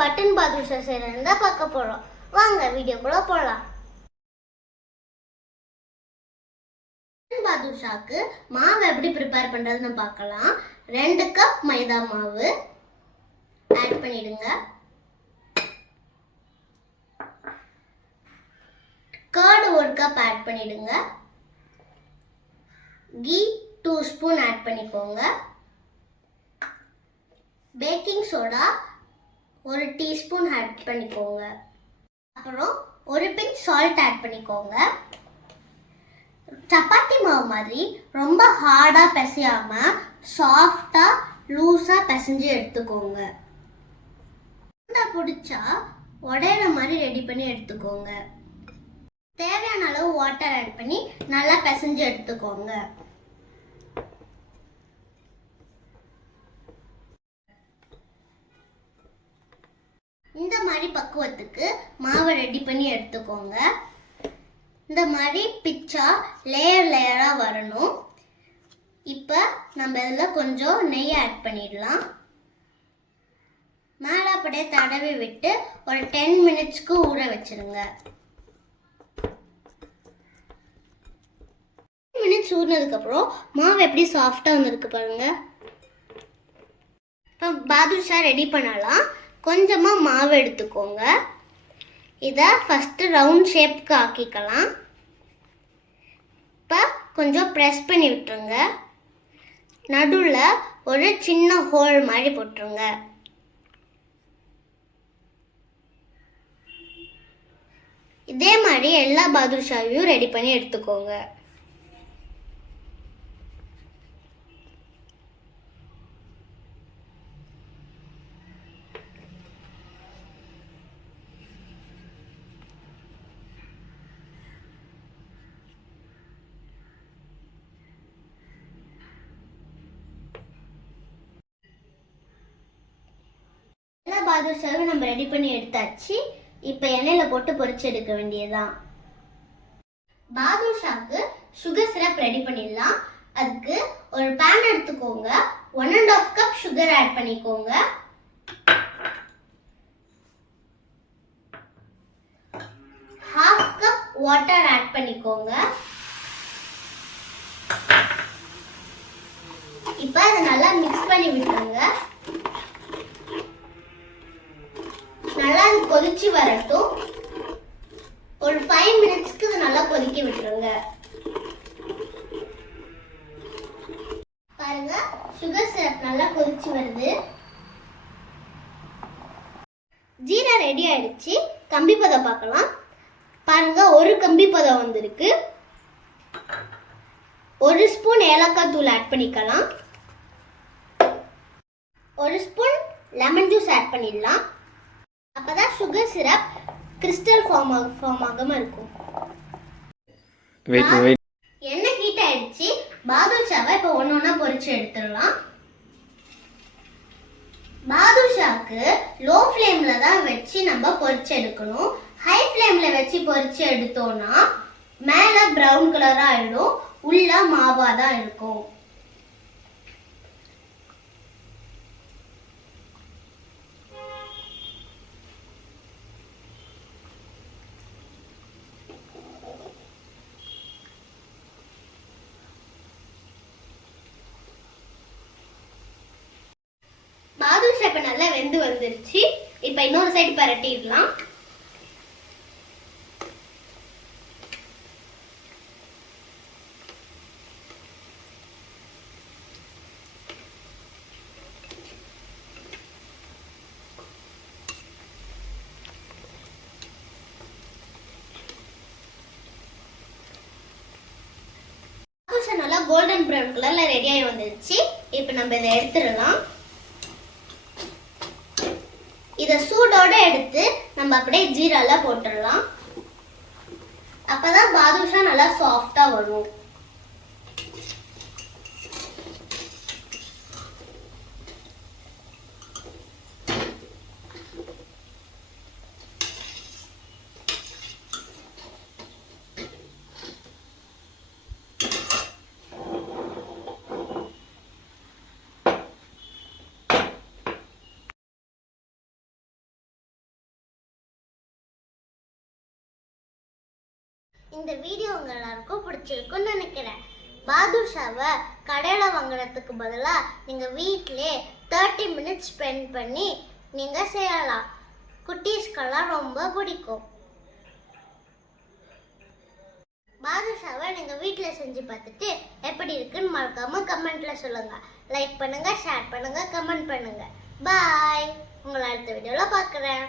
Button பாதுஷா செய்யறதா பார்க்க போறோம். வாங்க வீடியோக்குள்ள போலாம். பட்டன் பாதுஷாக்கு மாவு எப்படி ப்ரிப்பேர் பண்றதுன்னு பார்க்கலாம். 2 கப் மைதா மாவு ஆட் பண்ணிடுங்க. கர்ட் 1 கப் ஆட் பண்ணிடுங்க. கீ 2 ஸ்பூன் ஆட் பண்ணிக்கோங்க. பேக்கிங் சோடா 1 டீஸ்பூன் ஆட் பண்ணிக்கோங்க. அப்புறம் 1 பிஞ்ச் சால்ட் ஆட் பண்ணிக்கோங்க. சப்பாத்தி மாவு மாதிரி ரொம்ப ஹார்டா பிசையாம சாஃப்டா லூஸா பிசைஞ்சு எடுத்துக்கோங்க. பிடிச்சா உடையிற மாதிரி ரெடி பண்ணி எடுத்துக்கோங்க. தேவையான அளவு வாட்டர் ஆட் பண்ணி நல்லா பிசைஞ்சு எடுத்துக்கோங்க. இந்த மாதிரி பக்குவத்துக்கு மாவை ரெடி பண்ணி எடுத்துக்கோங்க. இந்த மாதிரி பிச்சா லேயர் லேயரா வரணும். இப்போ நம்ம இதில் கொஞ்சம் நெய் ஆட் பண்ணிடலாம். மேலே அப்படியே தடவி விட்டு ஒரு 10 மினிட்ஸ்க்கு ஊற வச்சிருங்க. 10 மினிட்ஸ் ஊறினதுக்கப்புறம் மாவு எப்படி சாஃப்டாக வந்துருக்கு பாருங்க. இப்போ பாதுஷா ரெடி பண்ணலாம். கொஞ்சமாக மாவு எடுத்துக்கோங்க. இதை ஃபஸ்ட்டு ரவுண்ட் ஷேப்க்கு ஆக்கிக்கலாம். இப்போ கொஞ்சம் ப்ரெஸ் பண்ணி விட்டுருங்க. நடுவில் ஒரு சின்ன ஹோல் மாதிரி போட்டுருங்க. இதே மாதிரி எல்லா பாதுஷாவையும் ரெடி பண்ணி எடுத்துக்கோங்க. எல்லா பாதுஷாவையும் நம்ம ரெடி பண்ணி எடுத்தாச்சு. இப்போ எண்ணெயில் போட்டு பொரிச்சு எடுக்க வேண்டியதுதான். பாதுஷாக்கு சுகர் சிரப் ரெடி பண்ணிடலாம். அதுக்கு ஒரு பேன் எடுத்துக்கோங்க. 1.5 கப் சுகர் ஆட் பண்ணிக்கோங்க. ½ கப் வாட்டர் ஆட் பண்ணிக்கோங்க. இப்போ அதை நல்லா மிக்ஸ் பண்ணி விட்டுருங்க. நல்லா கொதிச்சு வரட்டும். ஒரு 5 மினிட்ஸ்க்கு இது நல்லா கொதிக்க விட்டுருங்க. பாருங்க, சுகர் சிரப் நல்லா கொதிச்சு வருது. ஜீரா ரெடி ஆயிடுச்சு. கம்பி பதம் பார்க்கலாம். பாருங்க, ஒரு கம்பி பதம் வந்திருக்கு. 1 ஸ்பூன் ஏலக்காய் தூள் ஆட் பண்ணிக்கலாம். 1 ஸ்பூன் லெமன் ஜூஸ் ஆட் பண்ணிடலாம். அப்பதான் சுகர் சிரப் கிறிஸ்டல் ஃபார்ம் ஆகாம இருக்கும். எண்ணெய் ஹீட் ஆயிடுச்சு. பாதுஷாவை இப்போ ஒன்னொன்னா பொரிச்சு எடுத்துடலாம். பாதுஷாக்கு லோ ஃப்ளேம்ல தான் வச்சு நம்ம பொரிச்சு எடுக்கணும். ஹை ஃப்ளேம்ல வச்சு பொரிச்சு எடுத்தோம்னா மேல பிரவுன் கலரா ஆயிடும், உள்ள மாவா தான் இருக்கும். பாதுஷா இப்ப நல்லா வெந்து வந்துருச்சு. இப்ப இன்னொரு சைடு பரட்டிடலாம். பாதுஷா நல்லா கோல்டன் பிரவுன் கலர்ல ரெடி ஆகி வந்துருச்சு. இப்ப நம்ம இதை எடுத்துடலாம். இதை சூடோட எடுத்து நம்ம அப்படியே ஜீரால போட்டுடலாம். அப்பதான் பாதுஷா நல்லா சாஃப்டா வரும். இந்த வீடியோ உங்க எல்லாருக்கும் பிடிச்சிருக்கும்னு நினைக்கிறேன். பாதுஷாவை கடையில் வாங்குறதுக்கு பதிலாக நீங்கள் வீட்டிலே 30 மினிட்ஸ் ஸ்பெண்ட் பண்ணி நீங்கள் செய்யலாம். குட்டீஸ்க்கெல்லாம் ரொம்ப பிடிக்கும். பாதுஷாவை நீங்கள் வீட்டில் செஞ்சு பார்த்துட்டு எப்படி இருக்குன்னு மறக்காமல் கமெண்ட்டில் சொல்லுங்கள். லைக் பண்ணுங்கள், ஷேர் பண்ணுங்கள், கமெண்ட் பண்ணுங்கள். பாய். உங்களை அடுத்த வீடியோவில் பார்க்குறேன்.